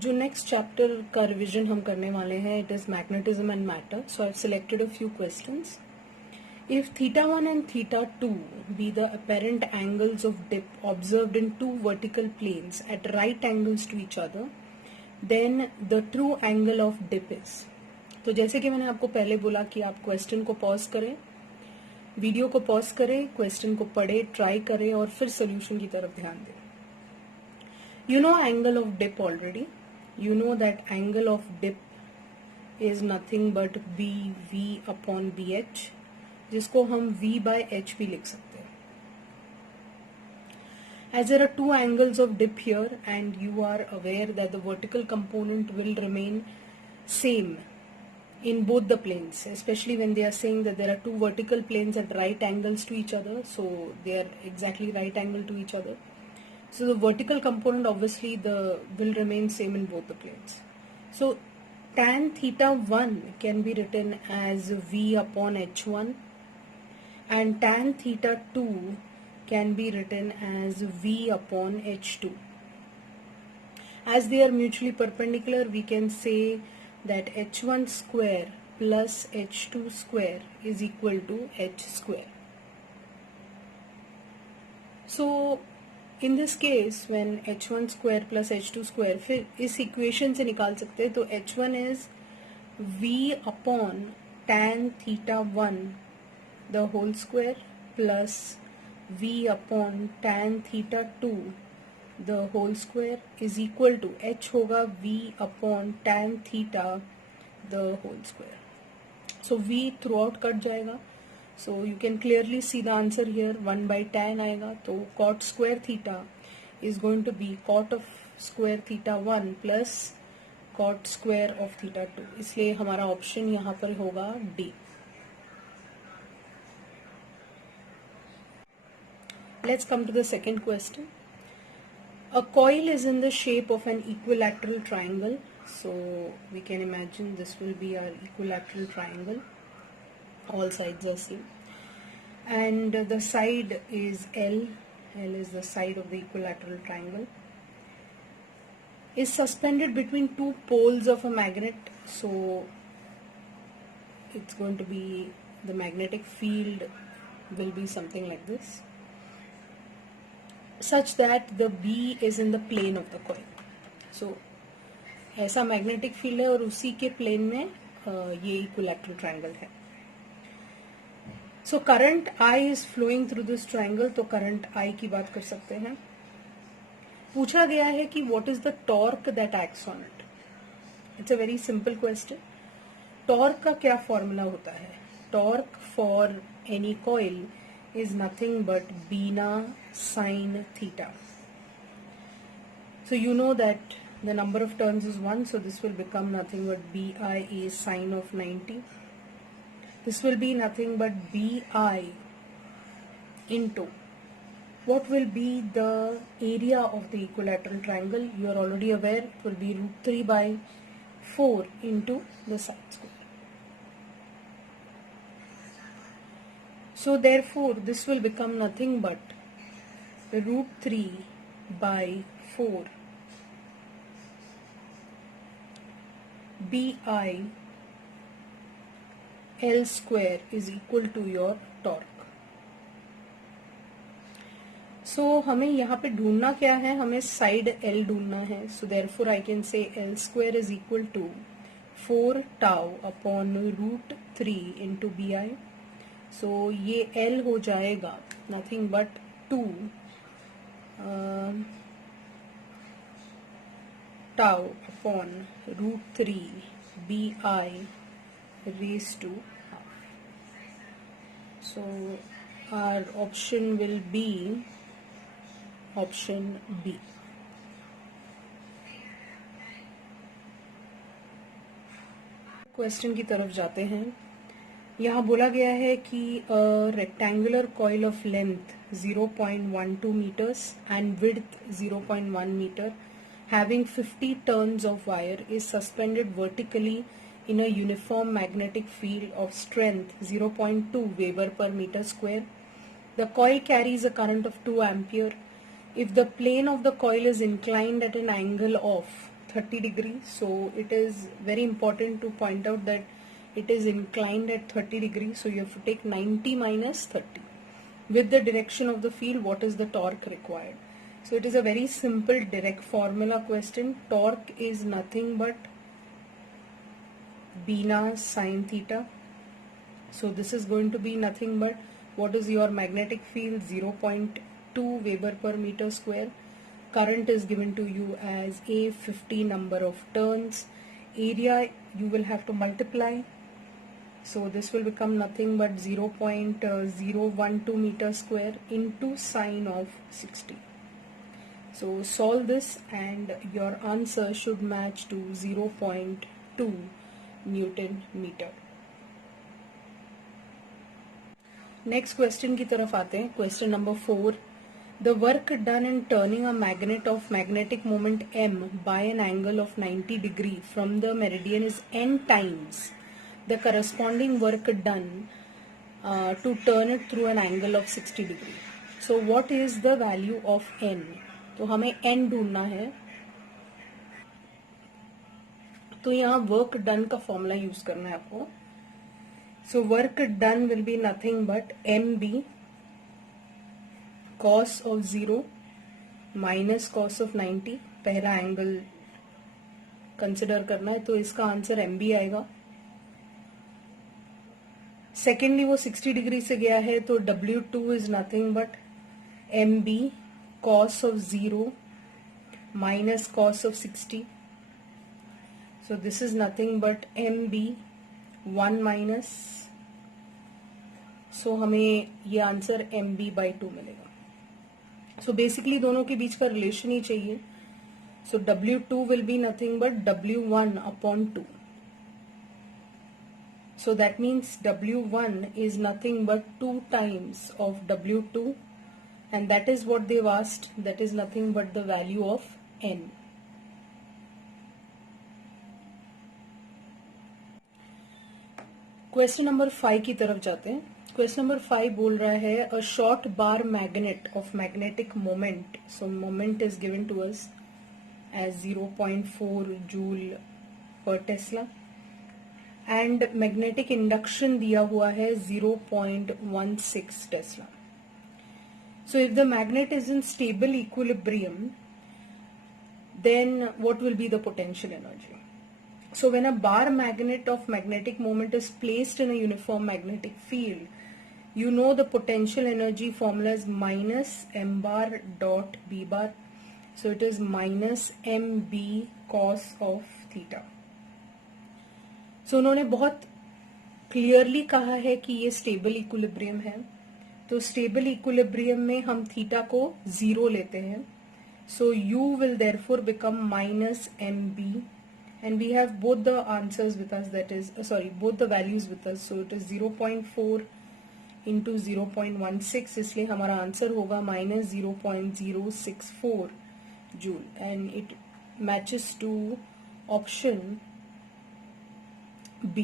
जो next chapter का revision हम करने वाले हैं it is magnetism and matter. So I have selected a few questions. If theta 1 and theta 2 be the apparent angles of dip observed in two vertical planes at right angles to each other, then the true angle of dip is. तो जैसे कि मैंने आपको पहले बोला कि आप question को पॉज करें, वीडियो को पॉज करें, क्वेश्चन को पढ़े, ट्राई करें और फिर सोल्यूशन की तरफ ध्यान दें. You know angle of dip already. You know that angle of dip is nothing but BV upon BH, जिसको हम V by H भी लिख सकते हैं. As there are two angles of dip here and you are aware that the vertical component will remain same in both the planes, especially when they are saying that there are two vertical planes at right angles to each other, so they are exactly right angle to each other. So the vertical component obviously will remain same in both the planes. So tan theta 1 can be written as V upon H1 and tan theta 2 can be written as V upon H2. As they are mutually perpendicular, we can say that H1 square plus H2 square is equal to H square. So in this case, when H1 square plus H2 square, फिर इस equation से निकाल सकते हैं. तो H1 is V upon tan theta 1 the whole square plus V upon tan theta 2 the whole square is equal to H होगा V upon tan theta the whole square. So V throughout cut जाएगा. So you can clearly see the answer here. 1 by tan आएगा. तो cot square theta is going to be cot of square theta 1 plus cot square of theta 2. इसलिए हमारा option यहाँ पर होगा D. Let's come to the second question. A coil is in the shape of an equilateral triangle. So we can imagine this will be our equilateral triangle. All sides are same. And the side is L. L is the side of the equilateral triangle. Is suspended between two poles of a magnet. So it's going to be, the magnetic field will be something like this, such that the B is in the plane of the coil. So ऐसा magnetic field है और उसी के plane में ये equilateral triangle है. So current I is flowing through this triangle. तो current I की बात कर सकते हैं. पूछा गया है कि what is the torque that acts on it. It's a very simple question. Torque का क्या फॉर्मूला होता है? Torque for any coil is nothing but beta sine theta. So you know that the number of turns is 1, so this will become nothing but bi is sine of 90. This will be nothing but bi into what will be the area of the equilateral triangle. You are already aware it will be root 3 by 4 into the sine square. So therefore this will become nothing but root 3 by 4 bi L square is equal to your torque. So हमें यहाँ पे ढूंढना क्या है? हमें side L ढूंढना है. So therefore I can say L square is equal to 4 tau upon root 3 into bi. So ये L हो जाएगा nothing but 2 tau upon root 3 bi raised to half. So our option will be option B. Question की तरफ जाते हैं. यहाँ बोला गया है कि rectangular coil of length 0.12 meters and width 0.1 meter having 50 turns of wire is suspended vertically in a uniform magnetic field of strength 0.2 Weber per meter square. The coil carries a current of 2 ampere. If the plane of the coil is inclined at an angle of 30 degrees, so it is very important to point out that it is inclined at 30 degrees, so you have to take 90 minus 30. With the direction of the field, what is the torque required? So it is a very simple direct formula question. Torque is nothing but Bina sine theta. So this is going to be nothing but, what is your magnetic field? 0.2 Weber per meter square. Current is given to you as a 50 number of turns. Area you will have to multiply. So this will become nothing but 0.012 meter square into sine of 60. So solve this and your answer should match to 0.2 Newton meter. Next question की तरफ आते हैं. Question number 4. The work done in turning a magnet of magnetic moment m by an angle of 90 degree from the meridian is n times the corresponding work done to turn it through an angle of 60 degree. So what is the value of n? तो हमें n ढूंढना है. तो यहाँ work done का formula use करना है आपको. So work done will be nothing but mb cos of 0 minus cos of 90. पहला एंगल कंसिडर करना है तो इसका आंसर mb आएगा. सेकेंडली वो 60 डिग्री से गया है तो W2 is nothing but mb cos of 0 minus cos of 60. So this is nothing but mb 1 minus. सो हमें ये आंसर mb/2 मिलेगा. सो बेसिकली दोनों के बीच का रिलेशन ही चाहिए. सो W2 will be nothing but W1 upon 2. So that means W1 is nothing but 2 times of W2 and that is what they asked. That is nothing but the value of n. Question number 5 की तरफ जाते हैं. Question number 5 बोल रहा है a short bar magnet of magnetic moment. So moment is given to us as 0.4 joule per tesla and magnetic induction दिया हुआ है 0.16 tesla. So if the magnet is in stable equilibrium then what will be the potential energy? So when a bar magnet of magnetic moment is placed in a uniform magnetic field, you know the potential energy formula is minus m bar dot b bar. So it is minus mb cos of theta. So उन्होंने बहुत clearly कहा है कि ये stable equilibrium है. तो stable equilibrium में हम थीटा को 0 लेते हैं. So u will therefore become minus mb. And we have both the answers with us, that is both the values with us. So it is 0.4 into 0.16, इसलिए हमारा answer होगा minus 0.064 joule and it matches to option B.